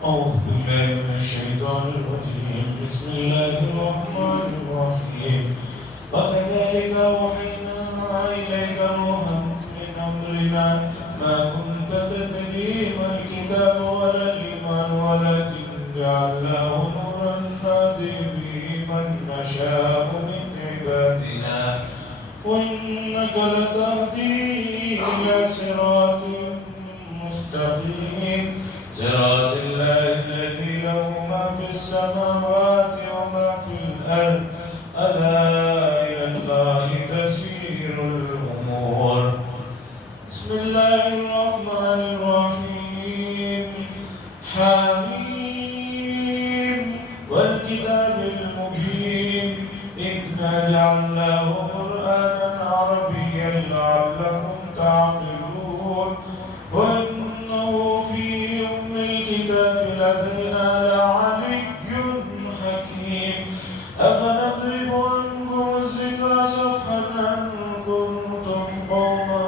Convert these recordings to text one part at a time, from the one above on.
أعوذ بالله من الشيطان الرجيم بسم الله الرحمن الرحيم وكذلك أوحينا إليك روحا من أمرنا ما كنت تدري ما الكتاب ولا الإيمان ولكن جعلناه نورا نهدي به من نشاء من عبادنا وإنك لتهدي إلى صراط مستقيم صراط الله الذي له ما في السماوات وما في الأرض ألا إلى الله تسير الأمور بسم الله الرحمن الرحيم حميم والكتاب المبين إنا جعلناه قرآنا عربيا لعلكم تعقلون وإنه في أم الكتاب لدينا لعلي حكيم أفنضرب عنكم الذكر صفحا أن كنتم قوما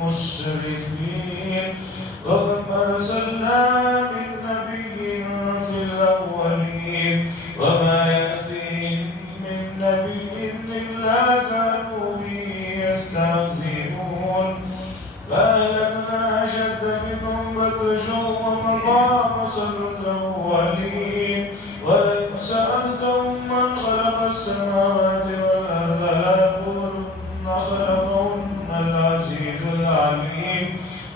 مسرفين وكم أرسلنا من نبي في الأولين وما يأتيهم من نبي إلا كانوا به يستهزئون فأهلكنا أشد منهم بطشا ومضى مثل الأولين ولئن سألتهم من خلق السماوات والأرض ليقولن خلقهن العزيز العليم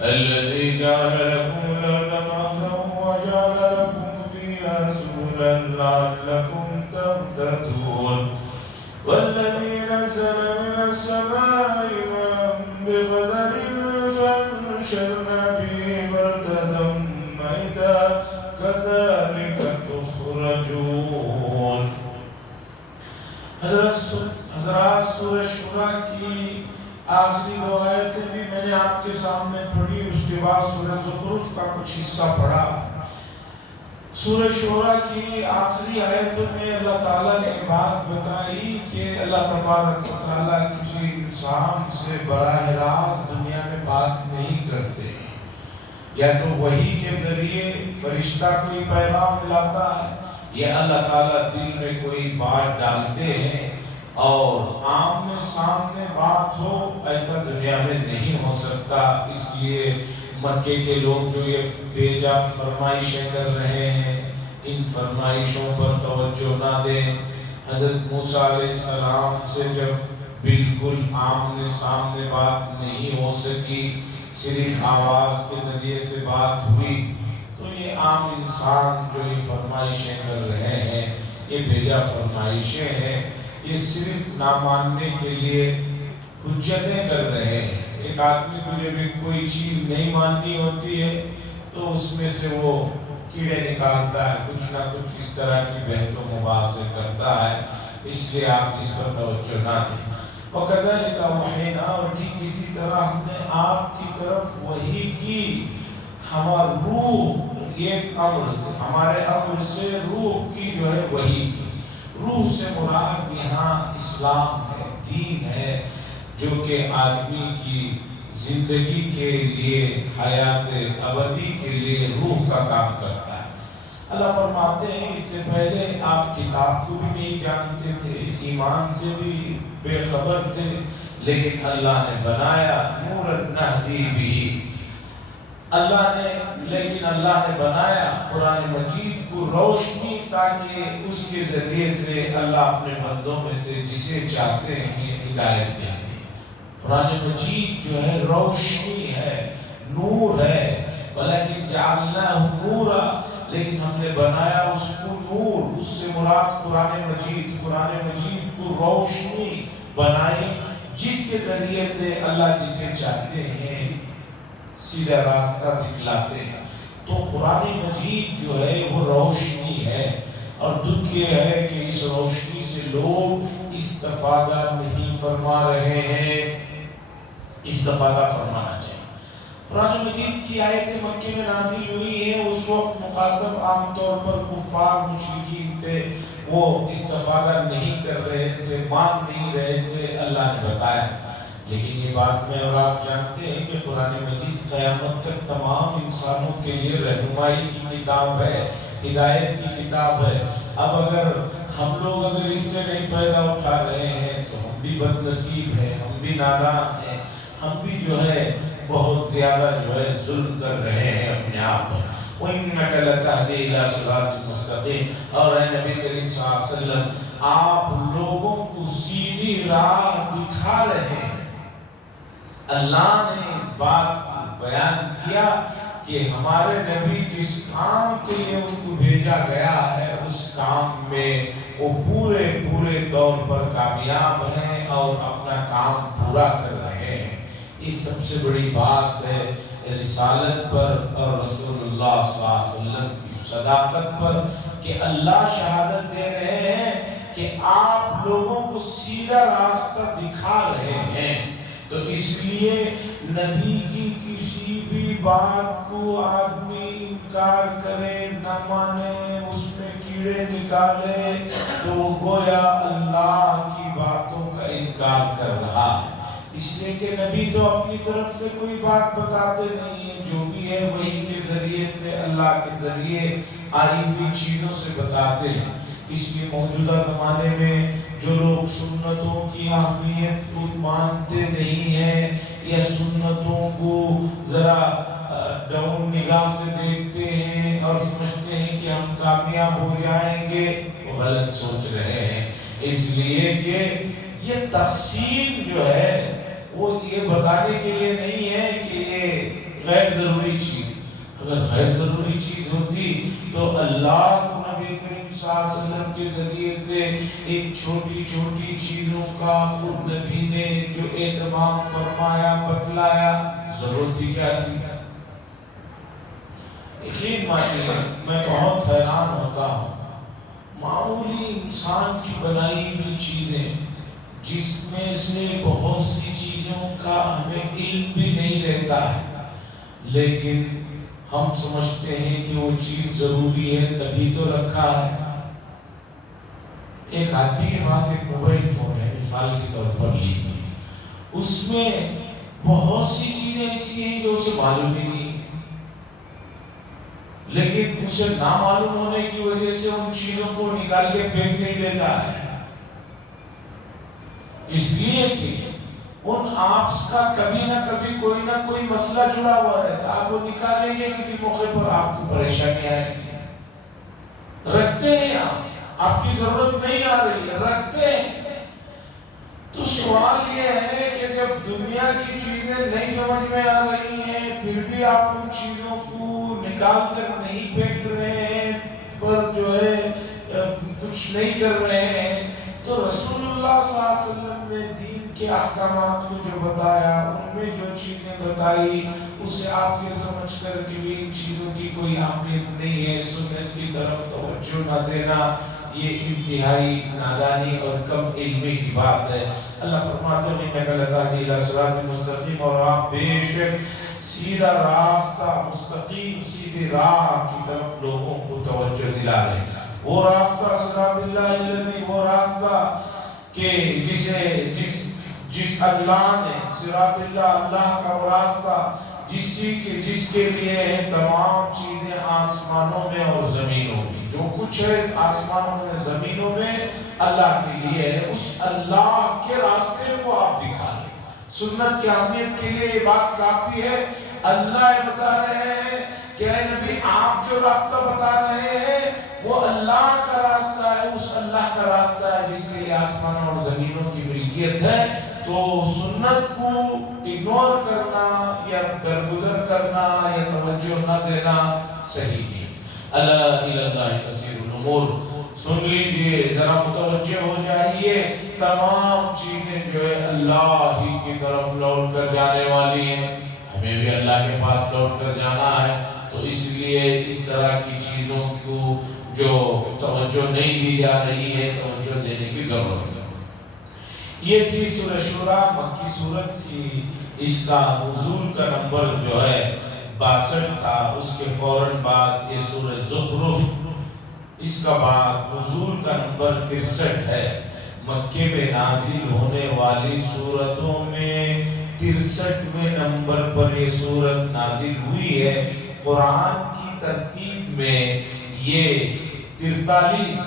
الذي جعل لكم الأرض مهدا وجعل لكم فيها سبلا لعلكم تهتدون والذي نزل من السماء ماء بقدر فأنشرنا به بلدة ميتا كذلك تخرجون. حضرات سورہ شورى کی آخری دو آیتیں بھی میں نے آپ کے سامنے پڑھی، اس کے بعد سورہ زخرف کا کچھ حصہ پڑھا۔ سورہ شورى کی آخری آیتوں میں اللہ تعالیٰ نے بات بتائی کہ اللہ تبارک و تعالیٰ کسی انسان سے براہ راست دنیا میں بات نہیں کرتے، یا تو وحی کے ذریعے فرشتہ کوئی پیغام لاتا ہے، یا اللہ تعالیٰ دل میں کوئی بات ڈالتے ہیں، اور آمنے سامنے بات ہو ایسا دنیا میں نہیں ہو سکتا۔ اس لیے مکے کے لوگ جو یہ بیجا فرمائشیں کر رہے ہیں، ان فرمائشوں پر توجہ نہ دیں۔ حضرت موسیٰ علیہ السلام سے جب بالکل آمنے سامنے بات نہیں ہو سکی، صرف آواز کے ذریعے سے بات ہوئی، تو یہ عام انسان جو یہ فرمائشیں کر رہے ہیں، یہ بیجا فرمائشیں ہیں، یہ صرف نہ ماننے کے لیے حجتیں کر رہے ہیں۔ ایک آدمی کو جب کوئی چیز نہیں ماننی ہوتی ہے تو اس میں سے وہ کیڑے نکالتا ہے، کچھ نہ کچھ اس طرح کی بحث و مباحثے کرتا ہے، اس لیے آپ اس پر توجہ نہ دیں۔ وَكَذَلِكَ أَوْحَيْنَا، اور ٹھیک اسی طرح ہم نے آپ کی طرف وحی کی، ہمارا روح ایک امر سے، ہمارے امر سے روح کی جو ہے وحی کی۔ روح سے مراد یہاں اسلام ہے، دین ہے، جو کہ آدمی کی زندگی کے لیے، حیات ابدی کے لیے روح کا کام کرتا ہے۔ اللہ فرماتے ہیں اس سے پہلے آپ کتاب کو بھی نہیں جانتے تھے، ایمان سے بھی بے خبر تھے، لیکن اللہ نے بنایا نور نہدی بھی، اللہ نے بنایا قرآن مجید کو روشنی، تاکہ اس کے ذریعے سے اللہ اپنے بندوں میں سے جسے چاہتے ہیں ہدایت دے دیں۔ قرآن مجید جو ہے روشنی ہے، نور ہے، ولیکن جعلناہ نورا، لیکن ہم نے بنایا اس کو نور، اس سے مراد قرآن مجید کو روشنی بنائی، جس کے ذریعے سے اللہ جسے چاہتے ہیں سیدھا راستہ دکھلاتے ہیں۔ تو قرآن مجید جو ہے وہ روشنی ہے، اور دکھ یہ ہے کہ اس روشنی سے لوگ استفادہ نہیں فرما رہے ہیں، استفادہ فرمانا چاہیے۔ قرآن مجید کی آیتیں مکے میں نازل ہوئی ہیں، اس وقت مخاطب عام طور پر کفار مشرکین تھے، وہ استفادہ نہیں کر رہے تھے، مان نہیں رہے تھے۔ اللہ نے بتایا لیکن یہ بات میں اور آپ جانتے ہیں کہ قرآن مجید قیامت تک تمام انسانوں کے لیے رہنمائی کی کتاب ہے، ہدایت کی کتاب ہے۔ اب اگر ہم لوگ اگر اس سے نہیں فائدہ اٹھا رہے ہیں تو ہم بھی بد نصیب ہیں، ہم بھی نادان ہیں، ہم بھی جو ہے بہت زیادہ جو ہے ظلم کر رہے ہیں اپنے آپ پر۔ وَإِنَّكَ لَتَهْدِي إِلَىٰ صِرَاطٍ مُسْتَقِيمٍ، اور اے نبی کریم صلی اللہ علیہ وسلم آپ لوگوں کو سیدھی راہ دکھا رہے ہیں۔ اللہ نے اس بات کو بیان کیا کہ ہمارے نبی جس کام کے لیے ان کو بھیجا گیا ہے اس کام میں وہ پورے طور پر کامیاب ہیں اور اپنا کام پورا کر رہے ہیں۔ یہ سب سے بڑی بات ہے رسالت پر اور رسول اللہ صلی اللہ علیہ وسلم کی صداقت پر کہ اللہ شہادت دے رہے ہیں کہ آپ لوگوں کو سیدھا راستہ دکھا رہے ہیں۔ تو اس لیے نبی کی کسی بھی بات کو آدمی انکار کرے، نہ مانے، اس میں کیڑے نکالے تو وہ گویا اللہ کی باتوں کا انکار کر رہا ہے۔ اس لیے کہ نبی تو اپنی طرف سے کوئی بات بتاتے نہیں ہیں، جو بھی ہے وحی کے ذریعے سے اللہ کے ذریعے آئی ہوئی چیزوں سے بتاتے ہیں۔ اس لیے موجودہ زمانے میں جو لوگ سنتوں کی اہمیت کو مانتے نہیں ہیں یا سنتوں کو ذرا ڈاؤن نگاہ سے دیکھتے ہیں اور سمجھتے ہیں کہ ہم کامیاب ہو جائیں گے، وہ غلط سوچ رہے ہیں۔ اس لیے کہ یہ تقسیم جو ہے وہ یہ بتانے کے لیے نہیں ہے کہ یہ غیر ضروری چیز، اگر غیر ضروری چیز ہوتی تو اللہ کو نبی کریم صلی اللہ علیہ وسلم کے ذریعے سے ان چھوٹی چھوٹی چیزوں کا خود نبی نے جو اہتمام فرمایا بتلایا، ضرورت ہی کیا تھی؟ یقین مانیے میں بہت حیران ہوتا ہوں، معمولی انسان کی بنائی ہوئی چیزیں جس میں سے بہت سی چیزوں کا ہمیں علم بھی نہیں رہتا ہے، لیکن ہم سمجھتے ہیں کہ وہ چیز ضروری ہے تبھی تو رکھا ہے۔ ایک آدمی کے پاس ایک موبائل فون ہے، مثال کے طور پر لیجیے، اس میں بہت سی چیزیں ایسی ہیں جو اسے معلوم ہی نہیں، لیکن اسے نہ معلوم ہونے کی وجہ سے ان چیزوں کو نکال کے پھینک نہیں دیتا ہے، اس لیے کہ ان ایپس کا کبھی نہ کوئی مسئلہ جڑا ہوا رہتا ہے، آپ وہ نکالیں گے کسی موقع پر آپ کو پریشانی آئے گی۔ رکھتے ہیں آپ کی ضرورت نہیں آ رہی ہے، رکھتے ہیں۔ تو سوال یہ ہے کہ جب دنیا کی چیزیں نہیں سمجھ میں آ رہی ہیں پھر بھی آپ ان چیزوں کو نکال کر نہیں پھینک رہے ہیں، پر جو ہے کچھ نہیں کر رہے ہیں، تو رسول اللہ صلی اللہ علیہ وسلم نے دین کے احکامات کو جو بتایا، ان میں جو چیزیں بتائی اسے آپ یہ سمجھ کر کہ ان چیزوں کی کوئی اہمیت نہیں ہے، سنت کی طرف توجہ نہ دینا، یہ انتہائی نادانی اور کم علمی کی بات ہے۔ اللہ فرماتے ہیں اِنَّكَ لَتَهْدِي إِلَىٰ صِرَاطٍ مُسْتَقِيمٍ، اور آپ بے شک سیدھا راستہ، مستقیم سیدھی راہ کی طرف لوگوں کو توجہ دلا رہے ہیں۔ وہ راستہ صراط اللہ الذی، وہ راستہ کہ جس اللہ نے، صراط اللہ اللہ کا وہ راستہ جس کے لیے ہے تمام چیزیں آسمانوں میں اور زمینوں میں، جو کچھ ہے آسمانوں میں زمینوں میں اللہ کے لیے ہے، اس اللہ کے راستے کو آپ دکھا رہے ہیں۔ سنت کی اہمیت کے لیے یہ بات کافی ہے۔ اللہ بتا رہے ہیں کہ اے نبی آپ جو راستہ بتا رہے ہیں وہ اللہ کا راستہ ہے، اس اللہ کا راستہ ہے جس کے لیے آسمانوں اور زمینوں کی ملکیت ہے۔ تو سنت کو اگنور کرنا یا درگزر کرنا یا توجہ نہ دینا صحیح نہیں۔ الا الی اللہ تسیر الامور، سن لیجئے، ذرا متوجہ ہو جائیے، تمام چیزیں جو ہے اللہ ہی کی طرف لوٹ کر جانے والی ہیں، ہمیں بھی اللہ کے پاس لوٹ کر جانا ہے، تو اس لیے اس طرح کی چیزوں کو جو توجہ نہیں دی جا رہی ہے توجہ دینے کی ضرورت ہے۔ یہ تھی سورہ شورى، مکی سورت تھی، اس کا نزول کا نمبر جو ہے 62 تھا، اس کے فوراً بعد یہ سورہ زخرف، اس کا بعد نزول کا نمبر 63 ہے۔ مکے میں نازل ہونے والی سورتوں میں 63ویں نمبر پر یہ سورت نازل ہوئی ہے۔ قرآن کی ترتیب میں یہ 43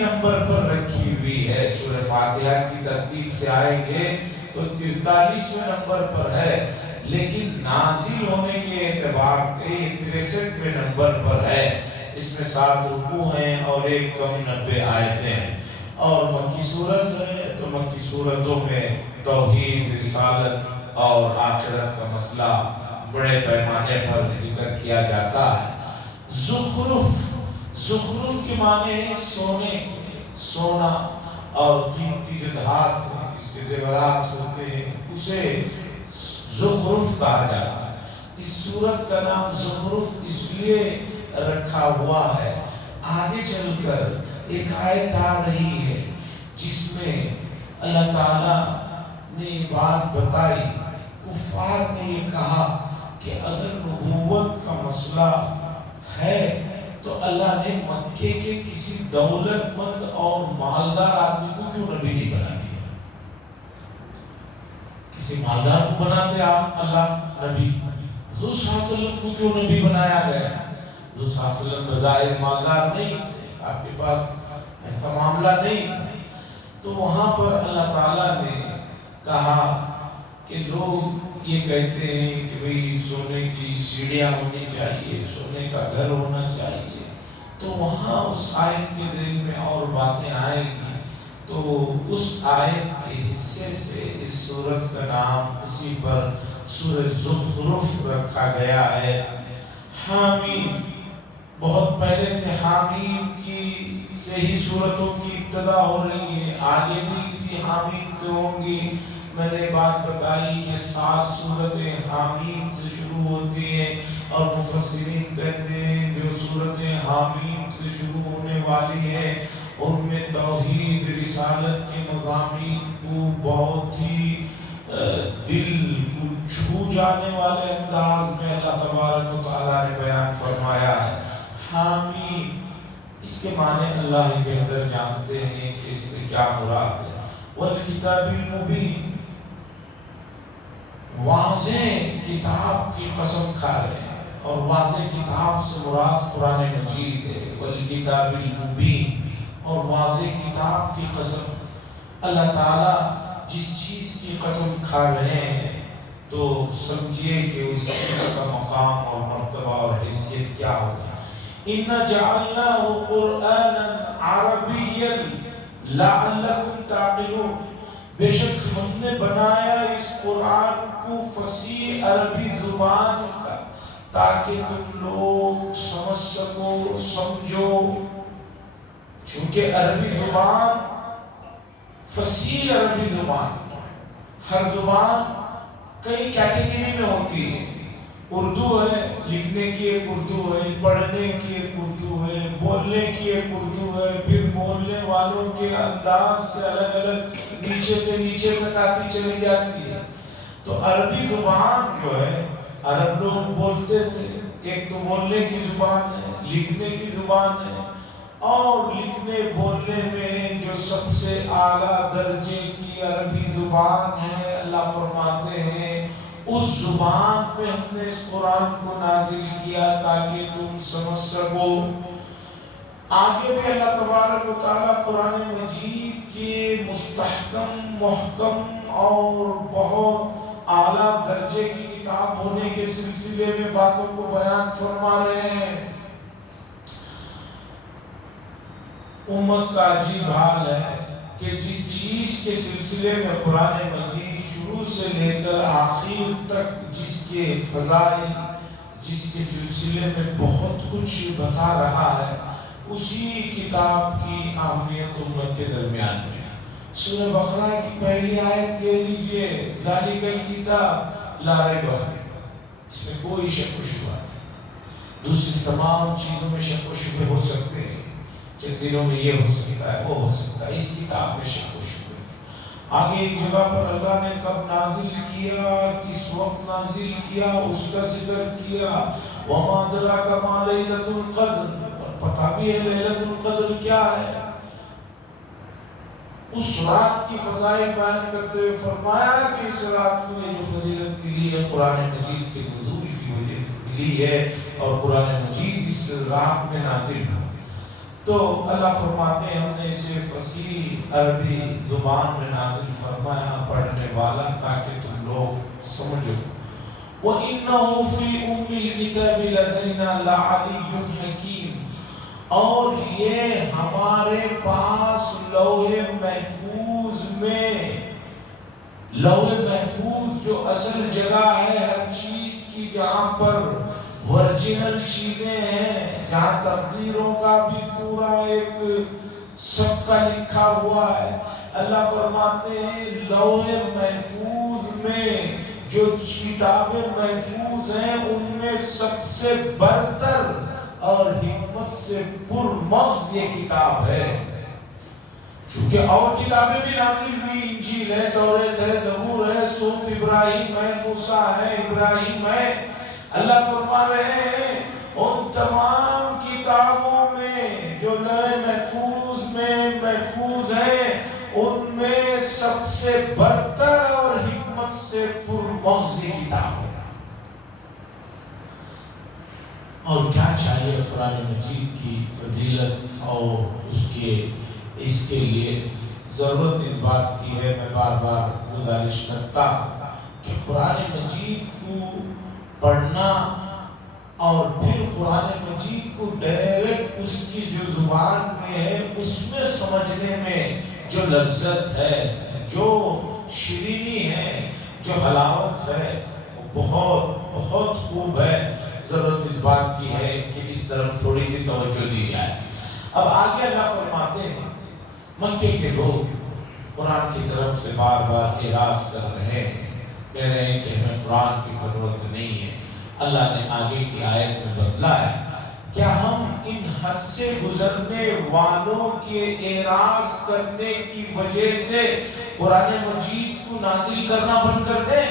نمبر پر رکھی ہوئی ہے۔ سورہ فاتحہ کی ترتیب سے آئیں گے تو 43ویں نمبر پر ہے، لیکن نازل ہونے کے اعتبار سے 63ویں نمبر پر ہے۔ اس میں 7 رکوع ہیں اور 1 کم 90 آیتیں ہیں، اور مکی صورت ہے تو مکی صورتوں میں توحید، رسالت اور آخرت کا مسئلہ بڑے پیمانے پر ذکر کیا جاتا ہے۔ زخرف کے معنی ہے سونے، سونا اور قیمتی جو دھات ہیں، اس کے زیورات ہوتے ہیں، اسے زخرف کہا جاتا ہے۔ اس سورت کا نام زخرف اس لیے رکھا ہوا ہے، آگے چل کر ایک آیت آ رہی ہے جس میں اللہ تعالیٰ نے یہ بات بتائی، کفار نے یہ کہا کہ اگر نبوت کا مسئلہ ہے تو اللہ نے مکے کے کسی دولت مند اور مالدار آدمی کو کیوں نبی نہیں بنا دیا؟ کسی مالدار کو بناتے آپ اللہ نبی، حضور صلی اللہ علیہ وسلم کو کیوں نبی بنایا گیا؟ حضور صلی اللہ علیہ وسلم بظاہر مالدار نہیں تھے، آپ کے پاس ایسا معاملہ نہیں تھا۔ تو وہاں پر اللہ تعالیٰ نے کہا کہ لوگ یہ کہتے ہیں کہ بھئی سونے کی سیڑھیاں ہونی چاہیے، سونے کا گھر ہونا چاہیے، تو وہاں اس آیت کے ذیل میں اور باتیں آئیں گی، تو اس آیت کے حصے سے اس سورت کا نام اسی پر سورہ زخرف رکھا گیا ہے۔ حامیم، بہت پہلے سے حامیم کی سے ہی سورتوں کی ابتدا ہو رہی ہے، آگے بھی اسی حامیم سے ہوں گی۔ میں نے بات بتائی کہ 7 سورتیں حامیم سے شروع ہوتی ہیں، اور مفسرین کہتے ہیں جو سورتیں حامیم سے شروع ہونے والی ہیں ان میں توحید، رسالت کے مضامین کو بہت ہی دل کو چھو جانے والے انداز میں اللہ تبارک و تعالیٰ نے بیان فرمایا ہے۔ حامیم، اس کے معنی اللہ ہی بہتر جانتے ہیں کہ اس سے کیا مراد ہے۔ والکتاب المبین، واضح کتاب کی قسم کھا رہے ہیں، اور واضح کتاب سے مراد قرآن مجید ہے۔ والکتاب المبین، اور واضح کتاب کی قسم، اللہ تعالیٰ جس چیز کی قسم کھا رہے ہیں تو سمجھیے کہ اس چیز کا مقام اور مرتبہ اور حیثیت کیا ہوگا۔ اِنَّا جَعَلْنَاهُ قُرْآنًا عَرَبِيًّا لَعَلَّكُمْ تَعْقِلُونَ، بے شک ہم نے بنایا اس قرآن کو فصیح عربی زبان کا تاکہ تم لوگ سمجھ سکو، سمجھو، چونکہ عربی زبان فصیح عربی زبان، ہر زبان کئی کیٹیگری میں ہوتی ہے۔ اردو ہے، لکھنے کی ایک اردو ہے، پڑھنے کی ایک اردو ہے، بولنے کی ایک اردو ہے، پھر بولنے والوں کے انداز سے الگ الگ نیچے سے نیچے تک آتی چلی جاتی ہے۔ تو عربی زبان جو ہے عرب لوگ بولتے تھے، ایک تو بولنے کی زبان ہے، لکھنے کی زبان ہے، اور لکھنے بولنے میں جو سب سے اعلیٰ درجے کی عربی زبان ہے، اللہ فرماتے ہیں اس زبان پہ ہم نے اس قرآن کو نازل کیا تاکہ تم سمجھ سکو۔ آگے بھی اللہ تبارک و تعالیٰ قرآن مجید کے مستحکم، محکم اور بہت اعلیٰ درجے کی کتاب ہونے کے سلسلے میں باتوں کو بیان فرما رہے ہیں۔ امت کا عجیب حال ہے کہ جس چیز کے سلسلے میں قرآن مجید شروع سے لے کر آخر تک جس کے فضائل، جس کے سلسلے میں بہت کچھ بتا رہا ہے، اسی کتاب کی اہمیت امت کے درمیان میں۔ سورہ بقرہ کی پہلی آیت لے لیجئے، ذالک الکتاب لا ریب فیہ، اس میں کوئی شک و شبہ نہیں۔ دوسری تمام چیزوں میں شک و شبہ ہو سکتے ہیں، چند دنوں میں یہ ہو سکتا ہے، وہ ہو سکتا ہے، اس کتاب میں شک و شبہ۔ آگے ایک جگہ پر اللہ نے کب نازل کیا، کس وقت نازل کیا، اس کا ذکر کیا۔ وَمَا أَدْرَاكَ مَا لَيْلَةُ الْقَدْرِ، اور پتہ بھی ہے لیلۃ القدر کیا ہے۔ اس رات کی فضائل بیان کرتے ہوئے فرمایا کہ اس رات کو یہ جو فضیلت ملی ہے قرآن مجید کے نزول کی وجہ سے ملی ہے اور قرآن مجید اس رات میں نازل ہوا. تو اللہ فرماتے ہیں ہم نے اسے فصیح عربی زبان میں نازل فرمایا پڑھنے والا تاکہ تم لوگ سمجھو. وَإِنَّهُ فِي أُمِّ الْكِتَابِ لَدَيْنَا لَعَلِيٌّ حَكِيمٌ، اور یہ ہمارے پاس لوح محفوظ میں، لوح محفوظ جو اصل جگہ ہے ہر چیز کی، جہاں پر ورجنل چیزیں ہیں، جہاں تقدیروں کا بھی پورا ایک سب کا لکھا ہوا ہے. اللہ فرماتے ہیں لوح محفوظ میں جو کتابیں محفوظ ہیں ان میں سب سے برتر اور حکمت سے پرمغز یہ کتاب ہے. چونکہ اور کتابیں بھی نازل ہوئی، انجیل ہے، توریت ہے، زبور ہے، صحف ابراہیم ہے، موسیٰ ہے، ابراہیم ہے. اللہ فرما رہے ہیں ان تمام کتابوں میں جو لوح محفوظ میں محفوظ ہیں ان میں سب سے برتر اور حکمت سے پرمغز کتاب ہے. اور کیا چاہیے قرآن مجید کی فضیلت اور اس کے لیے ضرورت اس بات کی ہے. میں بار بار گزارش کرتا کہ قرآن مجید کو پڑھنا اور پھر قرآن مجید کو ڈائریکٹ اس کی جو زبان میں ہے اس میں سمجھنے میں جو لذت ہے، جو شیرینی ہے، جو حلاوت ہے، وہ بہت بہت خوب ہے. ضرورت اس بات کی ہے کہ اس طرف تھوڑی سی توجہ دی جائے. اب آگے اللہ فرماتے ہیں مکے کے لوگ قرآن کی طرف سے بار بار اعراض کر رہے ہیں، کہہ رہے ہیں کہ ہمیں قرآن کی ضرورت نہیں ہے. اللہ نے آگے کی آیت میں بدلا ہے، کیا ہم ان حد سے گزرنے والوں کے اعراض کرنے کی وجہ سے قرآن مجید کو نازل کرنا بند کر دیں؟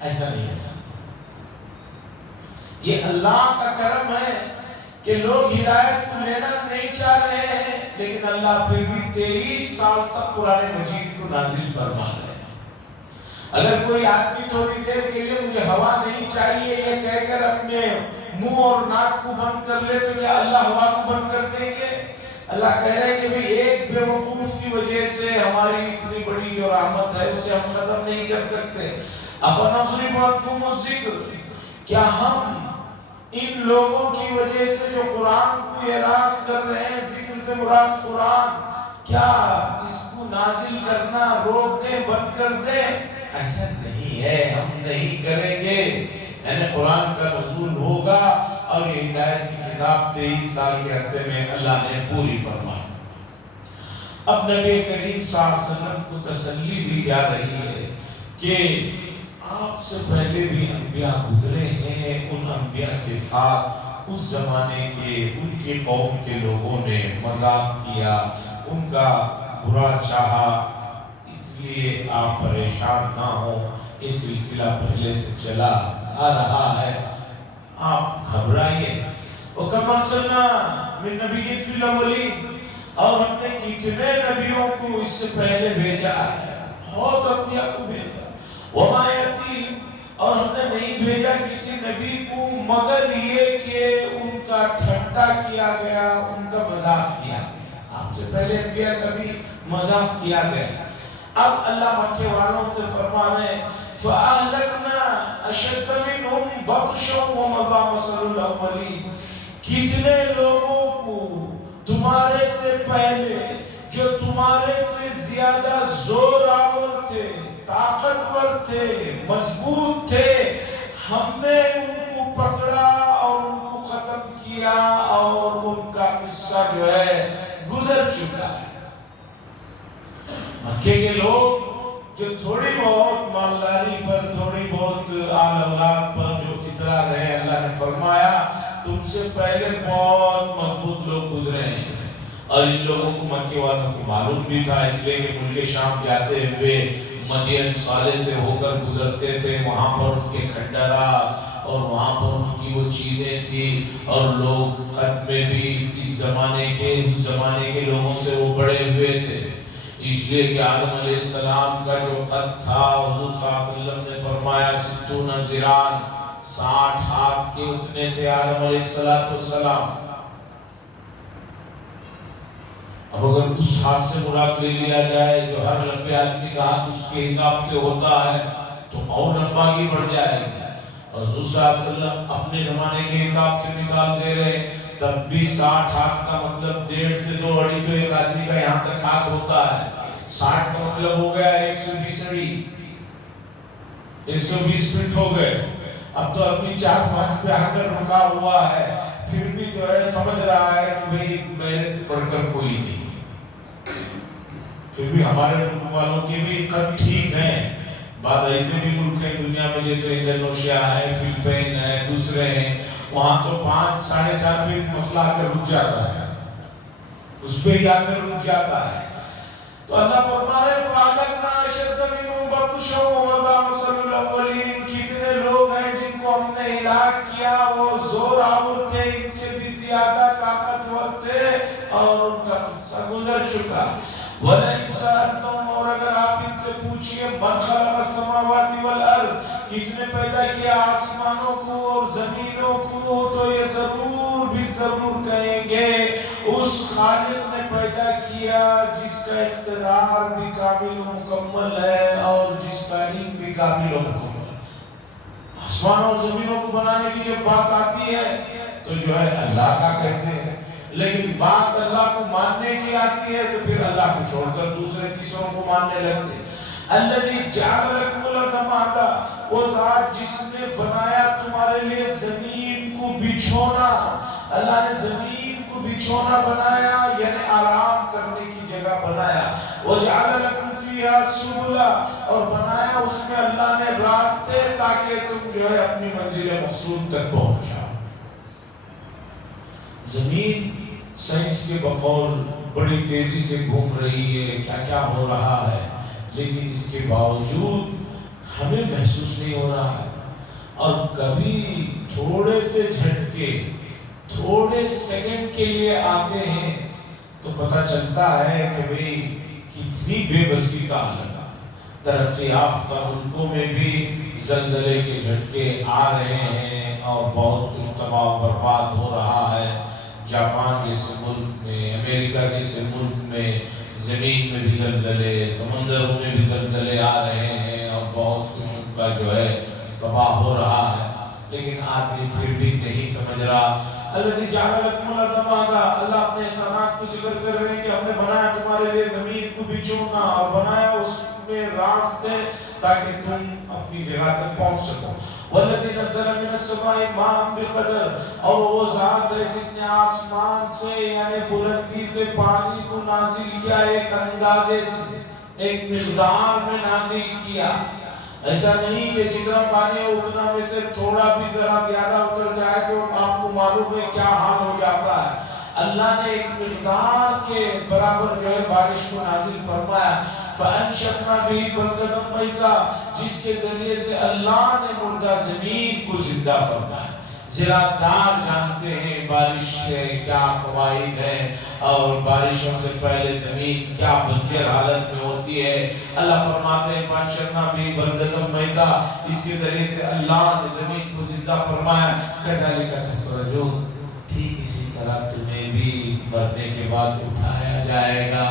ایسا نہیں ہے. یہ اللہ کا کرم ہے کہ لوگ ہدایت کو لینا نہیں چاہ رہے ہیں، لیکن اللہ پھر بھی 23 سال تک قرآن مجید کو نازل فرما رہے ہیں. اگر کوئی آدمی تھوڑی دیر کے لیے مجھے ہوا نہیں چاہیے یہ کہہ کر اپنے منہ اور ناک کو بند کر لے تو کیا اللہ ہوا کو بند کر دیں گے؟ اللہ کہہ رہے ہیں کہ بھئی ایک بے وقوف کی وجہ سے ہماری اتنی بڑی جو رحمت ہے اسے ہم ختم نہیں کر سکتے. أَفَنَضْرِبُ عَنْكُمُ الذِّكْرَ، کیا ہم ان لوگوں کی وجہ سے جو قرآن کو اعراض کر رہے ہیں، ذکر سے مراد قرآن، کیا اس کو نازل کرنا روک دیں، بند کر دیں؟ ایسا نہیں ہے، ہم نہیں کریں گے. یعنی قرآن کا نزول ہوگا اور یہ ہدایت کی کتاب 23 سال کے عرصے میں اللہ نے پوری فرمائی. اب نبی کریم صلی اللہ علیہ وسلم کو تسلی دی جا رہی ہے کہ آپ سے پہلے بھی انبیاء گزرے ہیں، ان انبیاء کے ساتھ اس زمانے کے ان کے قوم کے لوگوں نے مذاق کیا، ان کا برا چاہا، اس لیے آپ پریشان نہ ہوں. یہ سلسلہ پہلے سے چلا آ رہا ہے، آپ گھبرائیے. وَكَمْ أَرْسَلْنَا مِن نَبِيٍّ فِي الْأَوَّلِينَ، اور ہم نے کتنے نبیوں کو اس سے پہلے بھیجا ہے، بہت انبیاء کو بھیجا. وَمَا يَأْتِيهِمْ، اور ہم نے نہیں بھیجا کسی نبی کو مگر یہ کہ ان کا ٹھٹا کیا گیا، ان کا مذاق کیا گیا. آپ سے پہلے انبیاء کا بھی مذاق کیا گیا. اب اللہ مکے والوں سے فرما رہے ہیں فَأَهْلَكْنَا أَشَدَّ مِنْهُمْ بَطْشًا وَمَضَىٰ مَثَلُ الْأَوَّلِينَ، کتنے لوگوں کو تمہارے سے پہلے جو تمہارے سے زیادہ زور آور تھے، طاقتور تھے، مضبوط تھے، ہم نے ان کو پکڑا اور ان کو ختم کیا اور ان کا قصہ جو ہے گزر چکا ہے. مکے کے لوگ جو تھوڑی بہت مالداری پر، تھوڑی بہت آل اولاد پر جو اترا رہے، اللہ نے فرمایا تم سے پہلے بہت مضبوط لوگ گزرے ہیں. اور ان لوگوں کو مکے والوں کو معلوم بھی تھا، اس لیے کہ ملک شام جاتے ہوئے مدین صالح سے ہو کر گزرتے تھے. وہاں پر ان کے کھنڈرا اور وہاں پر ان کی وہ چیزیں تھی، اور لوگ خط میں بھی اس زمانے کے لوگوں سے وہ بڑے ہوئے تھے. اس لیے کہ آدم علیہ السلام کا جو قد تھا حضور صلی اللہ علیہ وسلم نے فرمایا 60 ذراع 60 ہاتھ کے اتنے تھے آدم علیہ السلام. اب اگر اس ہاتھ سے مراد لے لیا جائے جو ہر لمبے آدمی کا ہاتھ اس کے حساب سے ہوتا ہے تو اور لمبا کی بڑھ جائے گی. اور حضور صلی اللہ علیہ وسلم اپنے زمانے کے حساب سے مثال دے رہے تب بھی 60 ہاتھ کا مطلب 1.5 سے 2 اڑی تو ایک آدمی کا یہاں تک ہاتھ ہوتا ہے. 60 کا مطلب ہو گیا 120 اڑی 120 فٹ ہو گئے. اب تو آدمی 4-5 پہ آ کر رکا ہوا ہے پھر بھی جو ہے سمجھ رہا ہے کہ بھئی میرے سے بڑھ کر کوئی نہیں. پھر بھی ہمارے ملک والوں کے بھی قد ٹھیک ہیں. بعض ایسے بھی ملک ہیں دنیا میں جیسے انڈونیشیا ہے فلپائن ہے دوسرے ہیں وہاں تو 5-4.5 پہ مسئلہ آ کر رک جاتا ہے اس پہ ہی آ کر رک جاتا ہے. تو اللہ فرما رہے فَأَهْلَكْنَا أَشَدَّ مِنْهُمْ بَطْشًا وَمَضَىٰ مَثَلُ الْأَوَّلِينَ. کتنے لوگ ہیں جن کو ہم نے ہلاک کیا وہ زور آور تھے ان سے بھی زیادہ طاقتور تھے اور ان کا قصہ گزر چکا. وَلَئِنْ سَأَلْتَهُمْ اور اگر آپ ان سے پوچھئے مَنْ خَلَقَ السَّمَاوَاتِ وَالْأَرْضِ کس نے پیدا کیا آسمانوں کو اور زمینوں کو تو یہ ضرور بھی ضرور کہیں گے اس خالق نے پیدا کیا جس کا اقتدار بھی کامل و مکمل ہے اور جس کا علم بھی کامل و مکمل ہے. آسمانوں اور زمینوں کو بنانے کی جب بات آتی ہے تو جو ہے اللہ کا کہتے ہیں لیکن بات اللہ کو ماننے کی آتی ہے تو پھر اللہ کو چھوڑ کر دوسرے تیسروں کو ماننے لگتے ہیں. الذی جعل لکم الارض مہدا وہ ذات جس نے بنایا تمہارے لیے زمین کو بچھونا. اللہ نے زمین کو بچھونا بنایا یعنی آرام کرنے کی جگہ بنایا. وجعل لکم فیہا سبلا اور بنایا اس میں اللہ نے راستے تاکہ تم جو ہے اپنی منزل مقصود تک پہنچ جاؤ. زمین سائنس کے بقول بڑی تیزی سے گھوم رہی ہے کیا کیا ہو رہا ہے لیکن اس کے باوجود ہمیں محسوس نہیں ہو رہا ہے. اور کبھی تھوڑے سے جھٹکے تھوڑے سیکنڈ کے لیے آتے ہیں تو پتہ چلتا ہے کہ بھئی کتنی بے بسی کا حال ہے. ترقی یافتہ ملکوں میں بھی زلزلے کے جھٹکے آ رہے ہیں اور بہت کچھ تباہ و برباد ہو رہا ہے. جاپان جیسے ملک میں امریکہ جیسے ملک میں زمین میں بھی زلزلے سمندروں میں بھی زلزلے آ رہے ہیں اور بہت کچھ ان کا جو ہے تباہ ہو رہا ہے لیکن آدمی پھر بھی نہیں سمجھ رہا. الذی جعل لکم الارض مہدا اللہ اپنے احسانات کو ذکر کر رہے ہیں کہ ہم نے بنایا تمہارے لیے زمین کو بچھونا اور بنایا اس میں راستے تاکہ تم اپنی جگہ تک پہنچ سکو. والذی نزل من السماء ماء بقدر اور وہ ذات ہے جس نے آسمان سے یعنی بلندی سے پانی کو نازل کیا ایک اندازے سے ایک مقدار میں نازل کیا. ایسا نہیں کہ جتنا پانی ہے اتنا میں سے تھوڑا بھی ذرا زیادہ اتر جائے تو آپ کو معلوم ہے کیا حال ہو جاتا ہے. اللہ نے ایک مقدار کے برابر جو ہے بارش کو نازل فرمایا. فَأَنشَرْنَا بِهِ بَلْدَةً مَيْتًا جس کے ذریعے سے اللہ نے مردہ زمین کو زندہ فرمایا. زراعتدار جانتے ہیں بارش کے کیا فوائد ہیں اور بارشوں سے پہلے زمین کیا بنجر حالت میں ہوتی ہے. اللہ فرماتے ہیں فَأَنشَرْنَا بِهِ بَلْدَةً مَيْتًا اس کے ذریعے سے اللہ نے زمین کو زندہ فرمایا. كَذَلِكَ تُخْرَجُونَ ٹھیک اسی طرح تمہیں بھی مرنے کے بعد اٹھایا جائے گا.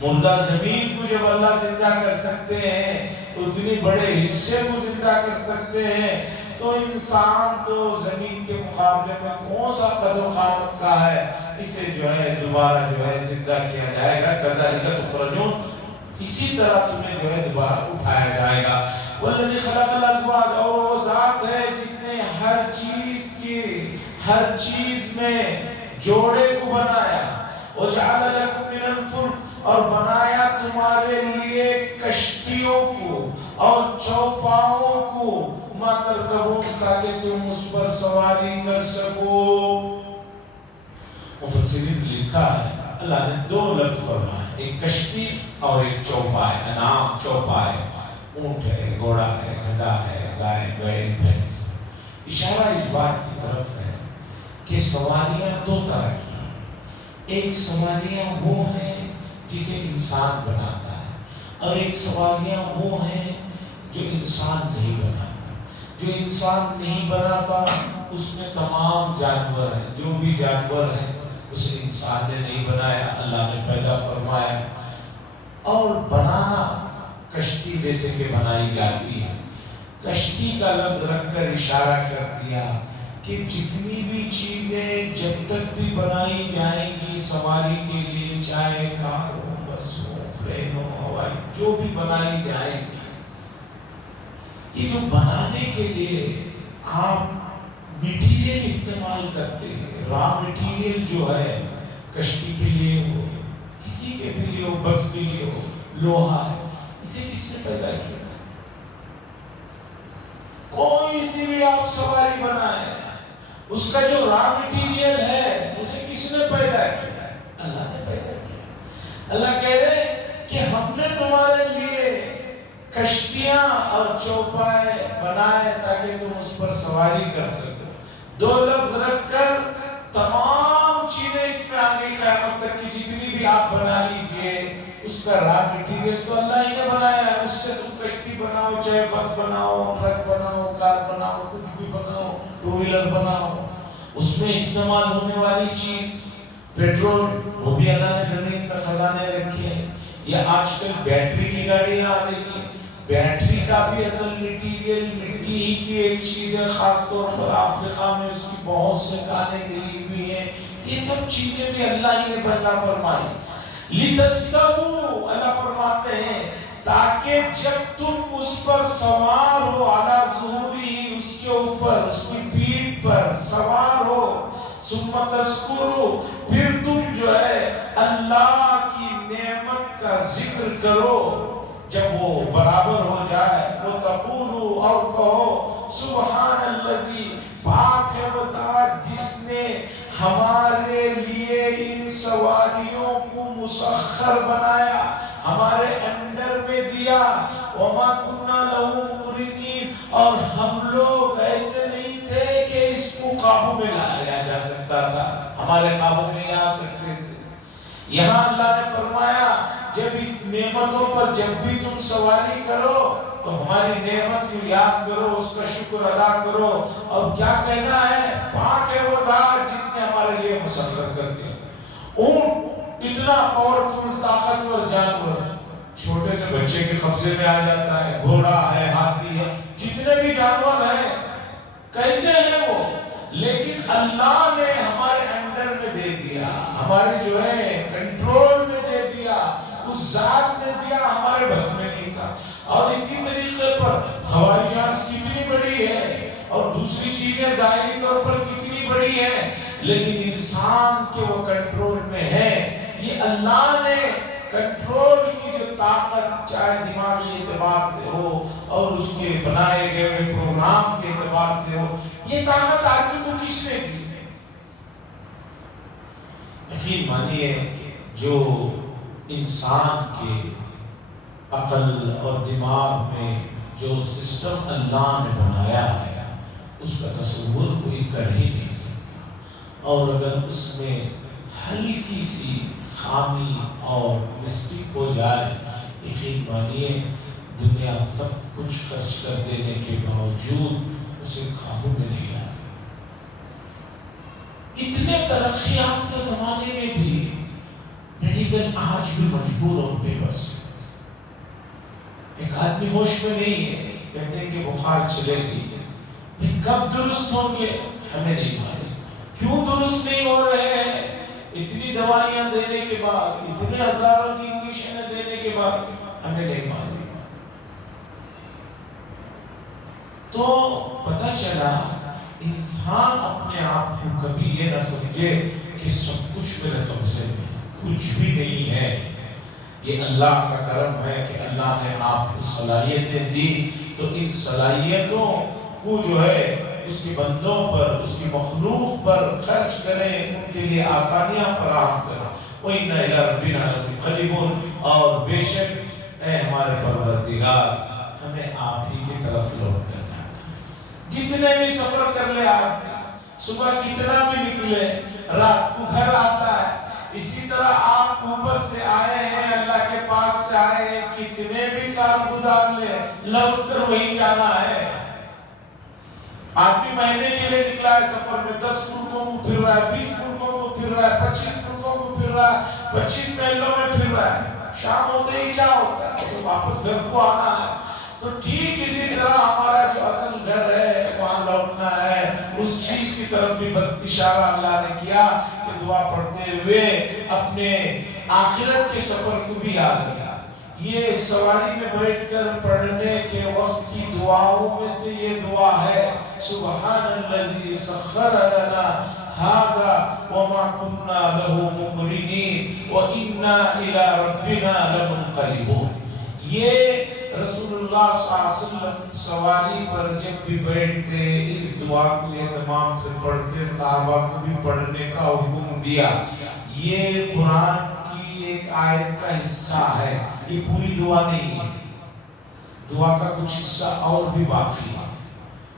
مردہ زمین کو جب اللہ زندہ کر سکتے ہیں اتنی بڑے حصے کو زندہ کر سکتے ہیں تو انسان تو زمین کے مقابلے میں کون سا قد و قامت کا ہے. اسے جو ہے دوبارہ جو ہے زندہ کیا جائے گا. کذالک تخرجون اسی طرح تمہیں جو ہے دوبارہ اٹھایا جائے گا. والذی خلق الازواج اور وہ ذات ہے جس نے ہر چیز میں جوڑے کو بنایا. وجعل لکم من الفلک اور بنایا تمہارے لیے کشتیوں کو اور چوپاؤں کو ما ترکبون تاکہ تم اس پر سواری کر سکو. مفسرین نے لکھا ہے اللہ نے 2 لفظ فرمائے ایک کشتی اور ایک چوپا ہے. انعام چوپا ہے اونٹ ہے گھوڑا ہے گدھا ہے گائے بیل بھینس. اشارہ اس بات کی طرف ہے کہ سواریاں 2 طرح کی. ایک سواریاں وہ ہیں جسے انسان بناتا ہے، اور ایک سوالیہ وہ ہیں جو انسان نہیں بناتا۔ جو انسان نہیں بناتا اس میں تمام جانور ہیں، جو بھی جانور ہیں اسے انسان نے نہیں بنایا، اللہ نے پیدا فرمایا۔ اور بنانا کشتی جیسے کہ بنائی جاتی ہے، کشتی کا لفظ رکھ کر اشارہ کر دیا کہ جتنی بھی چیزیں جب تک بھی بنائی جائیں گی سواری کے لیے، چاہے کار ہو، بس ہو، پلین ہو، ہوائی، جو بھی بنائی جائیں گی، یہ جو بنانے کے لیے آپ میٹیریل استعمال کرتے ہیں، را میٹیریل جو ہے کشتی کے لیے ہو، کسی کے لیے ہو، بس کے لیے ہو، لوہا ہے، اسے کس نے پیدا کیا؟ کوئی سی بھی آپ سواری بنائے، اس کا جو را میٹیریل ہے اسے کس نے پیدا کیا؟ اللہ نے پیدا کیا۔ اللہ کہہ رہے کہ ہم نے تمہارے لیے کشتیاں اور چوپائے بنائے تاکہ تم اس پر سواری کر سکو۔ دو لفظ رکھ کر تمام چیزیں اس میں آگے قیامت تک کی جتنی بھی آپ بنا لیجئے، اس کا را میٹیریل تو اللہ ہی نے بنایا ہے۔ اس سے تم کشتی بناؤ، چاہے بس بناؤ، ٹرک بناؤ، کار بناؤ، کچھ بھی بناؤ، ٹو ویلر بناؤ، اس میں استعمال ہونے والی چیز پیٹرول، وہ بھی اللہ نے زمین پہ خزانے رکھے ہیں۔ یا آج کل بیٹری کی گاڑیاں آ رہی ہیں، بیٹری کا بھی اصل میٹیریل مٹی ہی کی ایک چیز ہے، خاص طور پر افریقہ میں اس کی بہت سے کانیں گری ہوئی ہیں۔ یہ سب چیزیں بھی اللہ ہی نے پیدا فرمائی۔ لِتَسْتَوُوا، اللہ فرماتے ہیں تاکہ جب تم اس پر سوار ہو، عَلَى ظُهُورِهِ، اس کے اوپر، اس کی پیٹھ پر سوار ہو، ثُمَّ تَذْكُرُوا، پھر تم جو ہے اللہ کی نعمت کا ذکر کرو، جب وہ برابر ہو جائے، وَتَقُولُوا، اور کہو سبحان الذی، پاک ہے وہ ذات جس نے ہمارے لیے ان سواریوں کو مسخر بنایا، ہمارے انڈر میں دیا، وَمَا كُنَّا لَهُ مُقْرِنِينَ، اور ہم لوگ ایسے نہیں تھے کہ اس کو قابو میں لایا جا سکتا تھا، ہمارے قابو میں نہیں آ سکتے تھے۔ یہاں اللہ نے فرمایا جب اس نعمتوں پر جب بھی تم سواری کرو تو ہماری نعمت کو یاد کرو، اس کا شکر ادا کرو، اور کیا کہنا ہے؟ پاک ہے وہ ذات جس نے ہمارے لیے مسخر کر دیا۔ اونٹ اتنا پاورفل طاقتور جانور، چھوٹے سے بچے کے قبضے میں آ جاتا ہے، گھوڑا ہے، ہاتھی ہے، جتنے بھی جانور ہیں کیسے ہیں وہ، لیکن اللہ نے ہمارے انڈر میں دے دیا، ہمارے جو ہے کنٹرول میں دے دیا، اس ذات نے دیا، ہمارے بس میں نہیں تھا۔ اور اسی طریقے پر ہوائی جہاز کتنی بڑی ہے اور دوسری چیزیں ظاہری طور پر کتنی بڑی ہیں، لیکن انسان کے وہ کنٹرول میں ہے۔ یہ اللہ نے کنٹرول کی جو طاقت، چاہے دماغی اعتبار سے ہو اور اس کے بنائے گئے پروگرام کے اعتبار سے ہو، یہ طاقت آدمی کو کس نے دی؟ یقین مانیے جو انسان کے عقل اور دماغ میں جو سسٹم اللہ نے بنایا ہے اس کا تصور کوئی کر ہی نہیں سکتا، اور اگر اس میں ہلکی سی خامی اور مسٹیک ہو جائے، یقین مانیے دنیا سب کچھ خرچ کر دینے کے باوجود اسے قابو میں نہیں لا سکتی۔ اتنے ترقی یافتہ زمانے میں بھی میڈیکل آج بھی مجبور اور بے بس ہے۔ ایک آدمی ہوش میں نہیں ہے، کہتے ہیں کہ بخار چلے گی، پھر کب درست ہوں گے ہمیں نہیں معلوم، کیوں درست نہیں ہو رہے ہیں، اتنی دوائیاں دینے کے بعد، اتنے ہزاروں کی انجیکشنیں دینے کے بعد ہمیں نہیں معلوم۔ تو پتہ چلا انسان اپنے آپ کو کبھی یہ نہ سمجھے کہ سب کچھ میرے قبضے میں، کچھ بھی نہیں ہے، یہ اللہ کا کرم ہے کہ اللہ نے آپ کو صلاحیتیں دی، تو ان صلاحیتوں کو جو ہے اس کے بندوں پر، اس کی مخلوق پر خرچ کریں، ان کے لیے آسانیاں فراہم کریں۔ وَإِنَّ إِلَىٰ رَبِّنَا لَمُنْقَلِبُونَ، اور بے شک اے ہمارے پروردگار ہمیں آپ ہی کی طرف لوٹ کر جانا۔ جتنے بھی سفر کر لے آدمی، صبح کتنا بھی نکلے، رات کو گھر آتا ہے، اسی طرح آپ اوپر سے آئے ہیں، اللہ کے پاس سے آئے ہیں، کتنے بھی سال گزار لے لوٹ کر وہی جانا ہے۔ آدمی مہینے کے لیے نکلا ہے سفر میں، 10 ملکوں کو پھر رہا ہے، 20 ملکوں کو پھر رہا ہے، 25 ملکوں کو پھر رہا ہے، 25 محلوں میں پھر رہا ہے، شام ہوتے ہی کیا ہوتا ہے؟ اسے واپس گھر کو آنا ہے۔ تو ٹھیک اسی طرح ہمارا جو اصل گھر ہے وہاں لوٹنا ہے۔ اس چیز کی طرف بھی اشارہ اللہ نے کیا کہ دعا پڑھتے ہوئے اپنے آخرت کے سفر کو بھی یاد رکھا۔ یہ سواری میں بیٹھ کر پڑھنے کے وقت کی دعاؤں میں سے یہ دعا ہے، سبحان الذی سخر لنا ھذا وما كنا له مقرنین وانا الى ربنا لمنقلبون۔ یہ رسول اللہ صلی اللہ علیہ وسلم سواری پر جب بھی بیٹھتے اس دعا کو اہتمام سے پڑھتے، صحابہ کو بھی پڑھنے کا حکم دیا۔ یہ قرآن کی ایک آیت کا حصہ ہے، یہ پوری دعا نہیں ہے، دعا کا کچھ حصہ اور بھی باقی ہے۔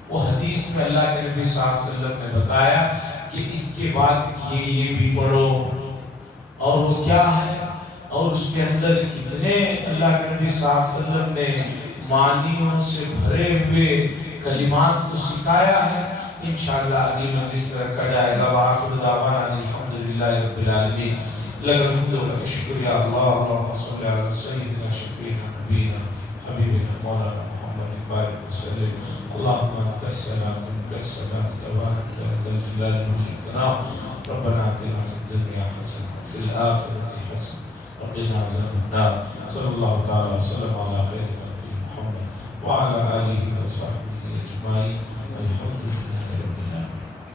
وہ حدیث میں اللہ کے نبی صلی اللہ علیہ وسلم نے بتایا کہ اس کے بعد یہ بھی پڑھو، اور وہ کیا ہے، اور اس کے اندر کتنے اللہ کے نبی صلی اللہ علیہ وسلم نے معنیوں سے بھرے ہوئے کلمات کو سکھایا ہے۔ انشاءاللہ اگلی مجلس میں رکھا جائے گا۔ وآخر دعوانا الحمدللہ رب العالمین۔ لگ الحمد للہ شکریہ اللہ، اللہم صلی علی سیدنا شفیعنا نبینا حبیبنا مولانا محمد بارک وسلم۔ اللہم انت السلام منک السلام تبارک ذا الجلال والاکرام۔ ربنا آتنا فی الدنیا حسنہ وفی الآخرۃ حسنہ وقنا عذاب النار۔ صلی اللہ تعالی وسلم علی خیر نبی محمد وعلی آلہ وصحبہ اجمعین۔ الحمدللہ۔